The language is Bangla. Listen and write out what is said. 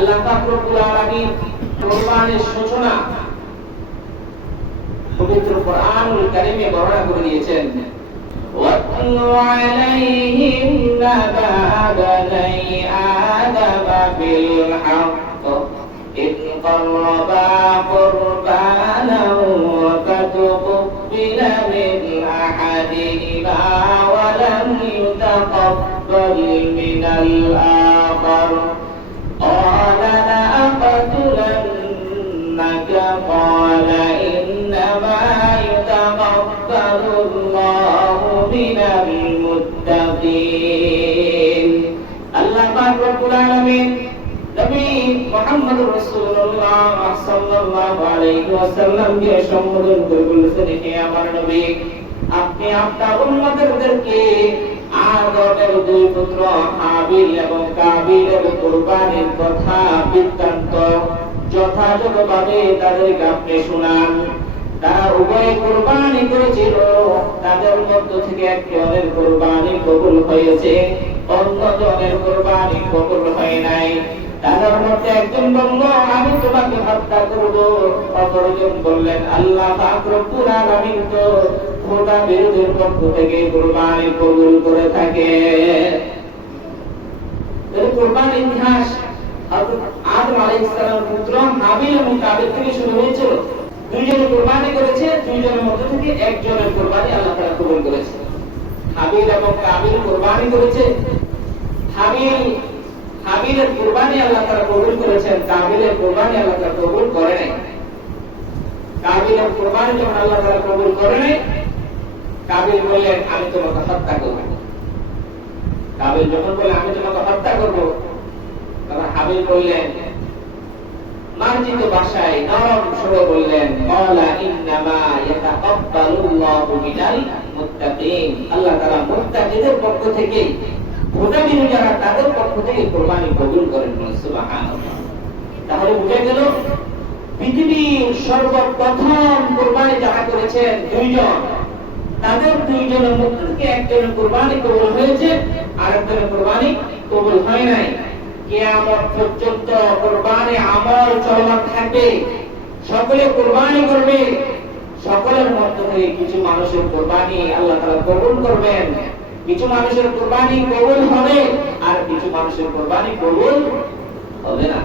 আল্লাহ পাক রব্বুল আলামিন কুরবানির সূচনা পবিত্র কোরআনুল কারীমে বর্ণনা করে দিয়েছেন। ওয়াতলু আলাইহিম নাবা বানি আদম বিল হক ইয ক্বাররাবা কুরবানাও ফাতুকবিলা মিন আহাদিহিমা ওয়া লাম ইউতাকাব্বাল মিনাল আখার قال لأقتلنك قال إنما يتقبل الله من المتقين الله পাক রব্বুল আলামিন নবী মুহাম্মদ রাসূলুল্লাহ সাল্লাল্লাহু আলাইহি ওয়াসাল্লাম কে সম্বোধন করে বলেছেন, হে আমার নবী, আপনি আপনার উম্মতদেরকে আদমের দুই পুত্র হাবিল এবং কাবিলের কুরবানির কথা বৃত্তান্ত যথাযথভাবে তাদেরকে আপনি শোনান। তারা উভয়ে কুরবানি করেছিল, তাদের মধ্য থেকে একজনের কুরবানি কবুল হয়েছে, অন্যজনের কুরবানি কবুল হয় নাই। তাদের মধ্যে একজন বলল, আমি তোমাকে হত্যা করব, অপরজন বললেন, আল্লাহ পাক রব্বুল আলামিন তো খোদা বিরোধীর পক্ষ থেকে কুরবানি কবুল করে থাকে। এই কুরবানির ইতিহাস হযরত আদম আলাইহিস সালামের পুত্র হাবিল এবং কাবিল থেকে শুরু হয়েছিল। দুইজন কুরবানি করেছে, দুইজনের মধ্যে থেকে একজনের কুরবানি আল্লাহ তাআলা কবুল করেছে। হাবিল এবং কাবিল কুরবানি করেছে, হাবিলের কুরবানি আল্লাহ তাআলা কবুল করেছেন, কাবিলের কুরবানি আল্লাহ তাআলা কবুল করে নাই। কাবিলের কুরবানি যখন আল্লাহ তাআলা কবুল করে নাই, কাবিল বললেন, আমি তোমাকে হত্যা করব। কাবিল যখন বললেন, আমি তোমাকে হত্যা করব, তখন হাবিল বললেন, মার্জিত ভাষায় নরম সুরে বললেন, ক্বালা ইন্নামা ইয়াতাকাব্বালুল্লাহু মিনাল মুত্তাকিন। আল্লাহ তাআলা মুত্তাকিদের পক্ষ থেকে, মুত্তাকিন যারা তাদের পক্ষ থেকে কুরবানি কবুল করেন। সুবহানাল্লাহ। তাহলে বুঝা গেল পৃথিবীর সর্বপ্রথম কুরবানি যারা করেছেন দুইজন, তাদের দুইজনের মধ্যে থেকে একজনের কুরবানি কবুল হয়েছে, আরেকজনের কুরবানি কবুল হয় নাই। কিয়ামত পর্যন্ত কুরবানি আমল চলমান থাকবে, সকলে কুরবানি করবে, সকলের মধ্য থেকে কিছু মানুষের কুরবানি আল্লাহ তাআলা কবুল করবেন, কিছু মানুষের কুরবানি কবুল হবে, আর কিছু মানুষের কুরবানি কবুল হবে না।